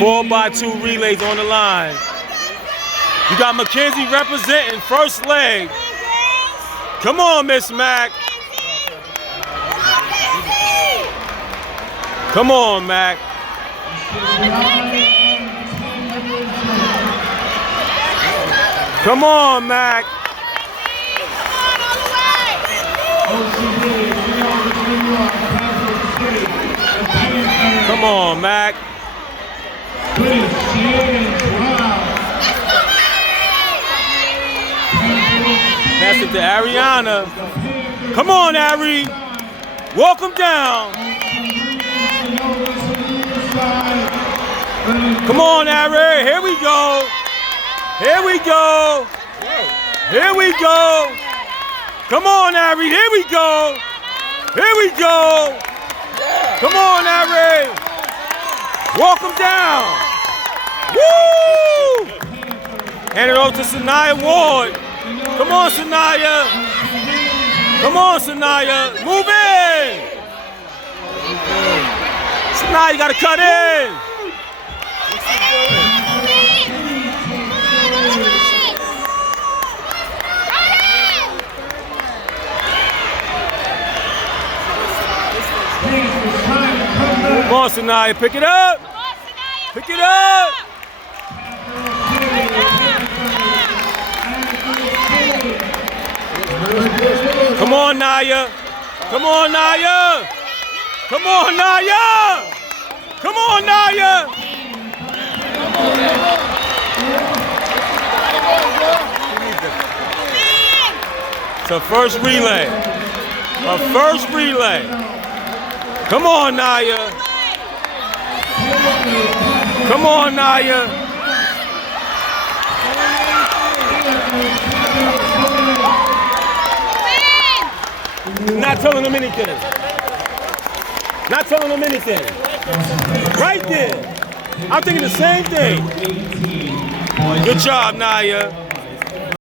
4x2 relays on the line. You got Mackenzie representing first leg. Come on, Miss Mac. Come on, Mac. Come on, Mac. Come on, Mac. Pass it to Ariana. Come on, Ari. Welcome down. Come on, Ari. Here we go. Here we go. Here we go. Come on, Ari. Here we go. Here we go. Come on, Ari. Walk him down. Woo! Hand it over to Sanaya Ward. Come on, Sanaya. Come on, Sanaya. Move in. Sanaya, you got to cut in. Come on, Sanaya, pick it up. Pick it up. Come on, Naya. Come on, Naya. Come on, Naya. Come on, Naya. It's a first relay. A first relay. Come on, Naya. Come on, Naya. Not telling them anything. Not telling them anything. Right there. I'm thinking the same thing. Good job, Naya.